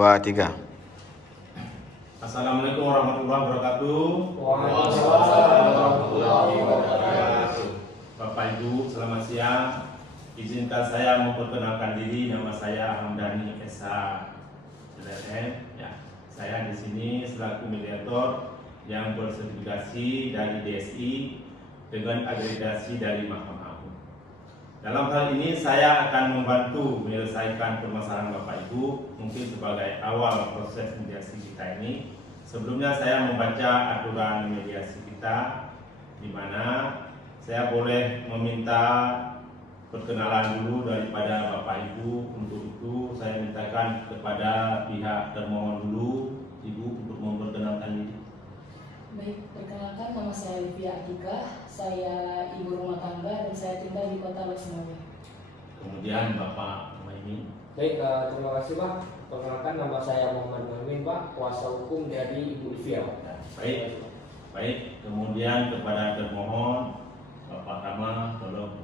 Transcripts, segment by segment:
Dua, tiga. Assalamualaikum warahmatullahi wabarakatuh. Waalaikumsalam warahmatullahi wabarakatuh. Bapak Ibu, selamat siang. Izinkan saya memperkenalkan diri. Nama saya Hamdani Esa LLM. Ya, saya di sini selaku mediator yang bersertifikasi dari DSI dengan akreditasi dari Mahkamah Agung. Dalam hal ini saya akan membantu menyelesaikan permasalahan Bapak Ibu mungkin sebagai awal proses mediasi kita ini. Sebelumnya saya membaca aturan mediasi kita, di mana saya boleh meminta perkenalan dulu daripada Bapak Ibu. Untuk itu saya mintakan kepada pihak termohon dulu, Ibu, untuk memperkenalkan diri. Baik, perkenalkan nama saya Livia Atika. Saya ibu rumah tangga dan saya tinggal di kota Losmawe. Kemudian Bapak ini. Baik, terima kasih Pak. Perkenalkan nama saya Muhammad Mamin Pak, kuasa hukum dari Ibu Livia. Baik. Kemudian kepada termohon Bapak Tama, tolong.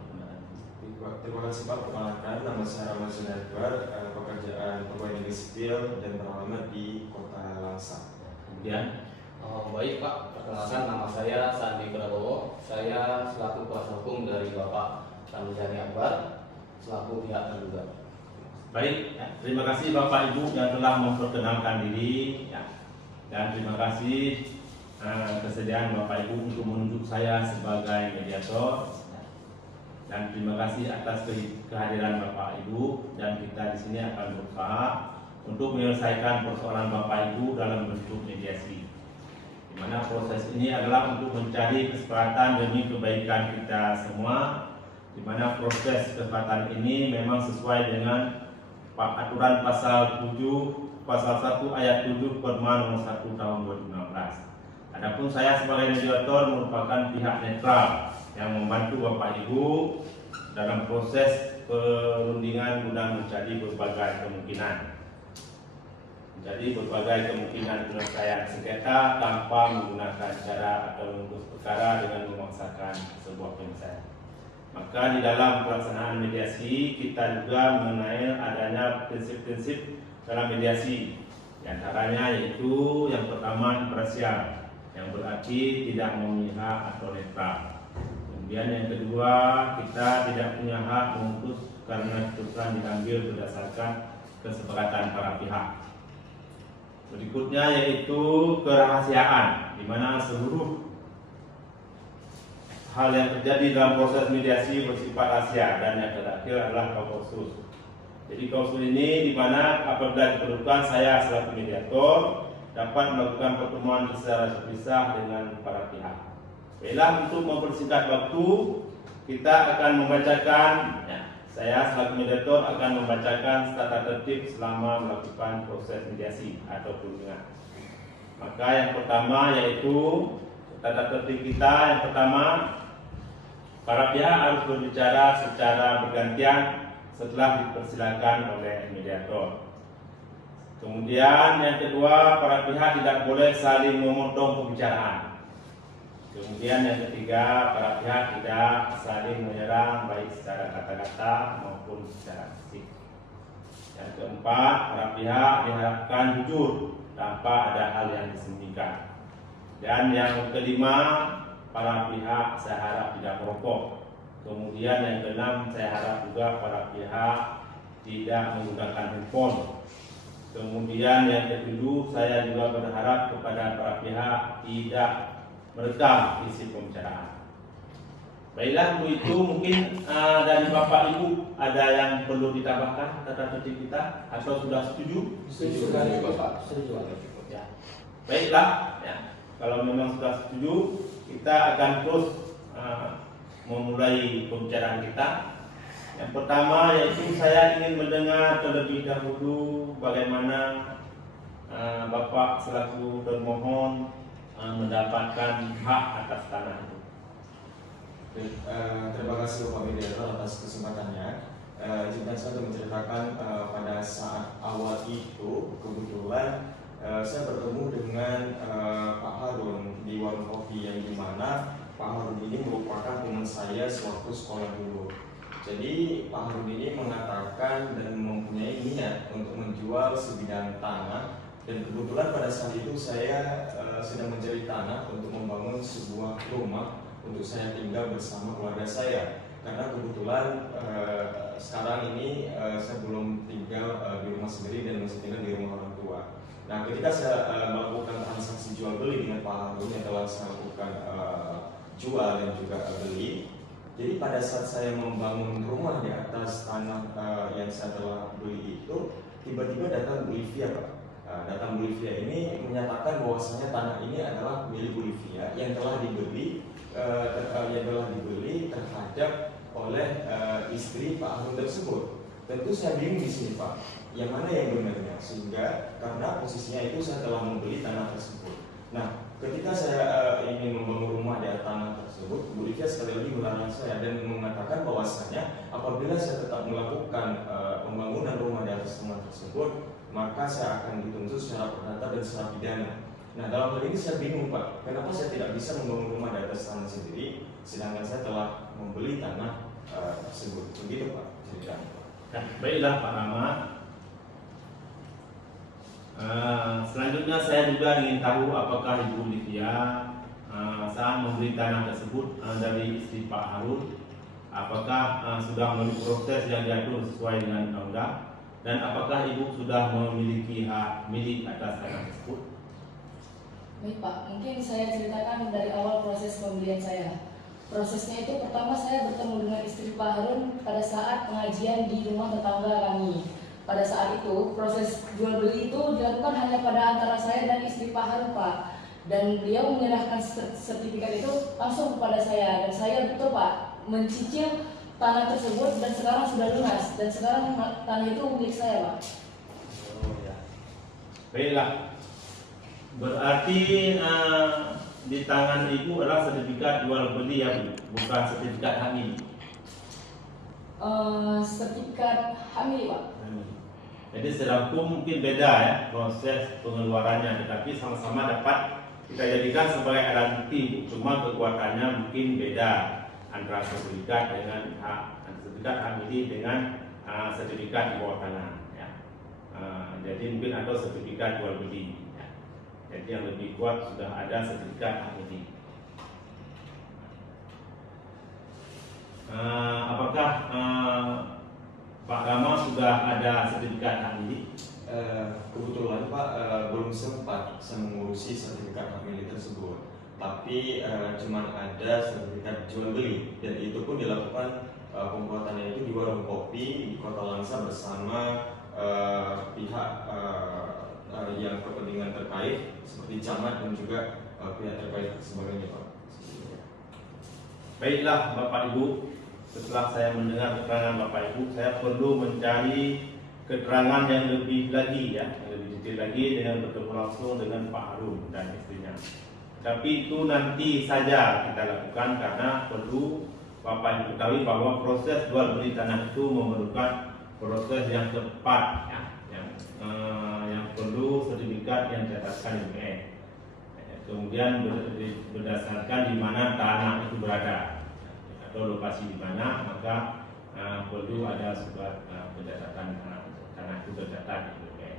Terima kasih Pak. Perkenalkan nama saya Rahmat Sunarbar, pekerjaan pegawai negeri sipil dan beralamat di Kota Langsa. Kemudian Baik Pak, perkenalkan nama saya Sandi Prabowo. Saya selaku kuasa hukum dari Bapak Ramzani Akbar selaku pihak tergugat. baik, ya. Terima kasih Bapak Ibu yang telah memperkenalkan diri, ya. Dan terima kasih kesediaan Bapak Ibu untuk menunjuk saya sebagai mediator, ya. Dan terima kasih atas kehadiran Bapak Ibu, dan kita di sini akan berusaha untuk menyelesaikan persoalan Bapak Ibu dalam bentuk mediasi. Di mana proses ini adalah untuk mencari kesepakatan demi kebaikan kita semua, di mana proses kesepakatan ini memang sesuai dengan aturan pasal 1 ayat 7 Perma nomor 1 tahun 2016. Adapun saya sebagai mediator merupakan pihak netral yang membantu Bapak Ibu dalam proses perundingan guna mencari berbagai kemungkinan. Jadi berbagai kemungkinan penyelesaian sengketa tanpa menggunakan cara atau mengurus perkara dengan memaksakan sebuah penyelesaian. Maka di dalam pelaksanaan mediasi kita juga mengenai adanya prinsip-prinsip dalam mediasi. Di antaranya yaitu yang pertama imparsial, yang berarti tidak memihak atau netral. Kemudian yang kedua, kita tidak punya hak memutus karena keputusan diambil berdasarkan kesepakatan para pihak. Berikutnya yaitu kerahasiaan, di mana seluruh hal yang terjadi dalam proses mediasi bersifat rahasia, dan yang terakhir adalah kausus. Jadi kausus ini di mana apabila diperlukan saya selaku mediator dapat melakukan pertemuan secara terpisah dengan para pihak. Baiklah, untuk mempersingkat waktu kita akan membacakan, ya, saya selaku mediator akan membacakan tata tertib selama melakukan proses mediasi atau perundingan. Maka yang pertama yaitu tata tertib kita. Yang pertama, para pihak harus berbicara secara bergantian setelah dipersilakan oleh mediator. Kemudian yang kedua, para pihak tidak boleh saling memotong pembicaraan. Kemudian yang ketiga, para pihak tidak saling menyerang baik secara kata-kata maupun secara fisik. Yang keempat, para pihak diharapkan jujur tanpa ada hal yang disembunyikan. Dan yang kelima, para pihak saya harap tidak merokok. Kemudian yang keenam, saya harap juga para pihak tidak menggunakan handphone. Kemudian yang ketujuh, saya juga berharap kepada para pihak tidak merekam isi pembicaraan. Baiklah, untuk itu mungkin dari Bapak Ibu ada yang perlu ditambahkan tata tertib kita atau sudah setuju? Setuju sekali Bapak. Setuju. Ya. Baiklah, ya. Kalau memang sudah setuju, kita akan terus memulai pembicaraan kita. Yang pertama yaitu saya ingin mendengar terlebih dahulu bagaimana Bapak selaku termohon mendapatkan hak atas tanah itu. Terima kasih Bapak Mediator atas kesempatannya. Izinkan saya untuk menceritakan pada saat awal itu kebetulan saya bertemu dengan Pak Harun di warung kopi, yang dimana Pak Harun ini merupakan teman saya sewaktu sekolah dulu. Jadi Pak Harun ini mengatakan dan mempunyai niat untuk menjual menjual sebidang tanah, dan kebetulan pada saat itu saya sedang mencari tanah untuk membangun sebuah rumah untuk saya tinggal bersama keluarga saya. Karena kebetulan sekarang ini saya belum tinggal di rumah sendiri dan masih tinggal di rumah orang tua. Nah, ketika saya melakukan transaksi jual beli dengan Pak Harun yang telah saya lakukan jual dan juga beli, jadi pada saat saya membangun rumah di atas tanah yang saya telah beli itu, tiba-tiba datang Bu Livia, Pak. Datang Bu Livia ini menyatakan bahwasanya tanah ini adalah milik Bu Livia yang telah dibeli terhadap oleh istri Pak Harun tersebut. Tentu saya bingung di sini, Pak, yang mana yang benarnya, sehingga karena posisinya itu saya telah membeli tanah tersebut. Nah, ketika saya ingin membangun rumah di atas tanah tersebut, Bu Livia sekali lagi melarang saya dan mengatakan bahwasanya apabila saya tetap melakukan pembangunan rumah di atas tanah tersebut, maka saya akan dituntut secara perdata dan secara pidana. Nah, dalam hal ini saya bingung, Pak, kenapa saya tidak bisa membangun rumah di atas tanah sendiri, sedangkan saya telah membeli tanah tersebut. Begitu, Pak, ceritanya. Ya, baiklah Pak Rama. Selanjutnya saya juga ingin tahu apakah Ibu Livia saat membeli tanah tersebut dari istri Pak Harun, apakah sudah melalui proses yang diatur sesuai dengan undang-undang, dan apakah Ibu sudah memiliki hak milik atas tanah tersebut? Baik Pak, mungkin saya ceritakan dari awal proses pembelian saya. Prosesnya itu pertama saya bertemu dengan istri Pak Harun pada saat pengajian di rumah tetangga kami. Pada saat itu proses jual beli itu dilakukan hanya pada antara saya dan istri Pak Harun, Pak. Dan beliau menyerahkan sertifikat itu langsung kepada saya, dan saya betul Pak mencicil tanah tersebut dan sekarang sudah lunas, dan sekarang tanah itu milik saya, Pak. Oh ya. Baiklah. Berarti di tangan Ibu adalah sertifikat jual beli ya, Bu? Bukan sertifikat hak milik. Sertifikat hak milik, Pak. Jadi secara hukum mungkin beda ya proses pengeluarannya, tetapi sama-sama dapat kita jadikan sebagai alat bukti, Bu. Cuma kekuatannya mungkin beda antara sertifikat dengan sertifikat hak milik dengan sertifikat di bawah tanah. Ya. Jadi mungkin atau sertifikat jual beli. Ya. Jadi yang lebih kuat sudah ada sertifikat hak milik. Apakah Pak Rama sudah ada sertifikat hak milik? Kebetulan Pak belum sempat saya mengurusi sertifikat hak milik tersebut, tapi cuman ada sertifikat jual beli, dan itu pun dilakukan pembuatannya itu di warung kopi di Kota Langsa bersama pihak yang kepentingan terkait seperti camat dan juga pihak terkait sebagainya, Pak. Baiklah Bapak Ibu, setelah saya mendengar keterangan Bapak Ibu, saya perlu mencari keterangan yang lebih lagi ya, yang lebih detail lagi dengan bertemu langsung dengan Pak Harun dan istrinya. Tapi itu nanti saja kita lakukan karena perlu Bapak Ibu ketahui bahwa proses jual beli tanah itu memerlukan proses yang cepat ya, yang perlu sertifikat yang dicatatkan UPN. Kemudian berdasarkan di mana tanah itu berada atau lokasi di mana, maka perlu ada surat pencatatan tanah itu tercatat di UPN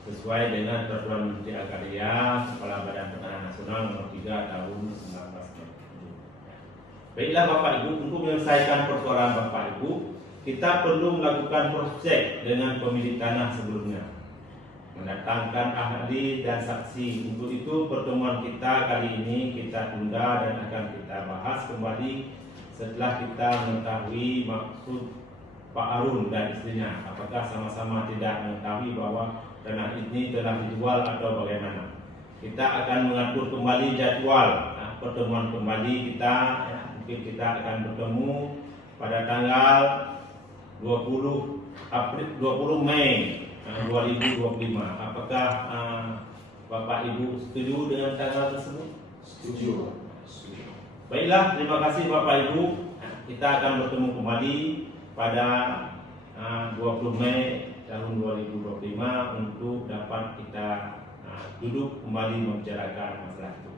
sesuai dengan Peraturan Menteri Agraria Kepala Badan Pertanahan Nasional Nomor 3 Tahun 1997. Baiklah Bapak Ibu, untuk menyelesaikan persoalan Bapak Ibu, kita perlu melakukan cross check dengan pemilik tanah sebelumnya, mendatangkan ahli dan saksi. Untuk itu pertemuan kita kali ini kita tunda dan akan kita bahas kembali setelah kita mengetahui maksud Pak Harun dan istrinya, apakah sama-sama tidak mengetahui bahwa tanah ini telah dijual atau bagaimana. Kita akan mengatur kembali jadwal pertemuan kembali kita. Mungkin kita akan bertemu pada tanggal 20 Mei 2025. Apakah Bapak Ibu setuju dengan tanggal tersebut? Setuju. Baiklah, terima kasih Bapak Ibu. Kita akan bertemu kembali pada 20 Mei tahun 2025 untuk dapat kita duduk kembali membicarakan masalah itu.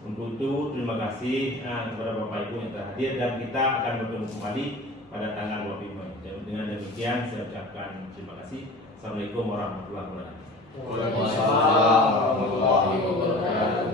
Untuk itu terima kasih kepada Bapak Ibu yang telah hadir, dan kita akan bertemu kembali pada tanggal 25 Mei. Dengan demikian saya ucapkan terima kasih. Assalamualaikum warahmatullahi wabarakatuh. Waalaikumsalam warahmatullahi wabarakatuh.